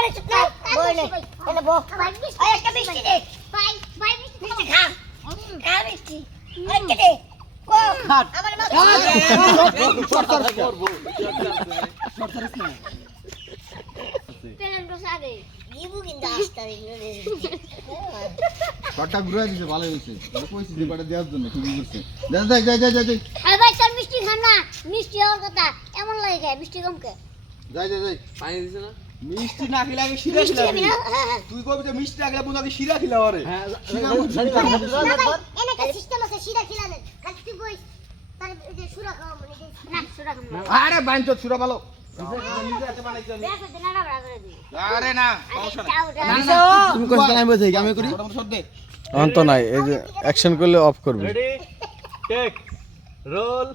আমার চুপ না বই নে এনে বো এই একটা মিষ্টি দে ভাই ভাই মিষ্টি মিষ্টি খা খা মিষ্টি এই কে দে আমার মা পেলেন তো আগে গিবু কিন্তু আসতে রে কটা ঘুরে দিছে ভালো হয়েছে কইছি যে কটা দেওয়ার জন্য কি করছে যাই যাই যাই যাই যাই যাই আরে ভাই তোর মিষ্টি খান না মিষ্টি হওয়ার কথা এমন লাগে মিষ্টি কমকে যাই যাই যাই পানি দিছে না মিষ্টি না খেলে আগে শিরা খিলাবি। তুই কবি যে মিষ্টি না খেলে আগে শিরা খিলা ওরে। না ভাই এনে একটা সিস্টেম আছে সিধা খিলালেন খালি তুই বই তার যে সুরা খাওয়া না সুরা খাওয়া। আরে তো ভালো। না আরে নাই। তুমি আমি বোঝাই আমি করি। অন্ত নাই এই যে অ্যাকশন করলে অফ করবে। রেডি? Take roll.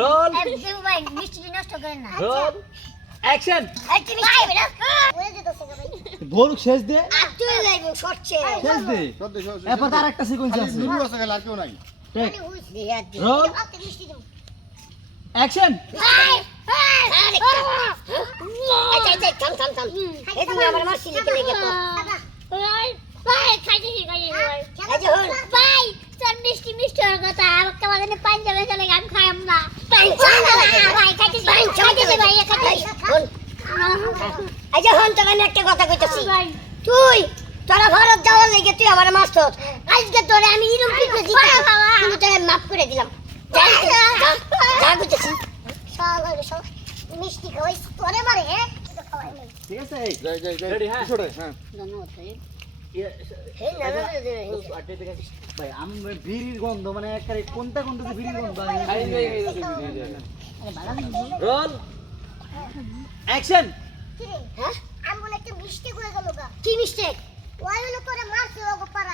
রোল। এই দেব ভাই মিষ্টি নষ্ট করেন না। রোল। অ্যাকশন ধরুক শেষ দে। আর তুই যাইব সরছে শেষ। দে। সর এরপর তার একটা সিকোয়েন্স আছে। দুলু আছে খালি কেউ নাই। রোল অ্যাকশন আরে আচ্ছা আচ্ছা থাম থাম থাম এই তুমি আমার মাসি লিখে লিখে তো ভাই ভাই খাইতে খাইতে ভাই এই যে হল ভাই তোর মিষ্টি মিষ্টি হওয়ার কথা আমাকে আমাদের পাঞ্জাবে চলে গান খাইম না পাঞ্জাবে ভাই খাইতে খাইতে ভাই খাইতে হল হল তোকে আমি একটা কথা কইতাছি ভাই তুই তোরা ভারত যাওয়ার লেগে তুই আমার মাস্টার আজকে তোরে আমি ইরম পিঠে দিতাম কিন্তু তোরে মাফ করে দিলাম যা যা যা কইতাছি শালা শালা মিষ্টি খাওয়াই তোরে মারে হ্যাঁ কিন্তু খাওয়াই নাই ঠিক আছে যাই যাই যাই হ্যাঁ? হ্যাঁ ধন্যবাদ ভাই ইয়ে, আমি বিড়ির গন্ধ মানে একেবারে কোনটা কোনটা যে গন্ধ রোল অ্যাকশন হ্যাঁ আমি বলে একটা মিষ্টি হয়ে গেল গা। কি মিস্টেক ওই হলো তোরে মারছে ওগো পাড়ায়।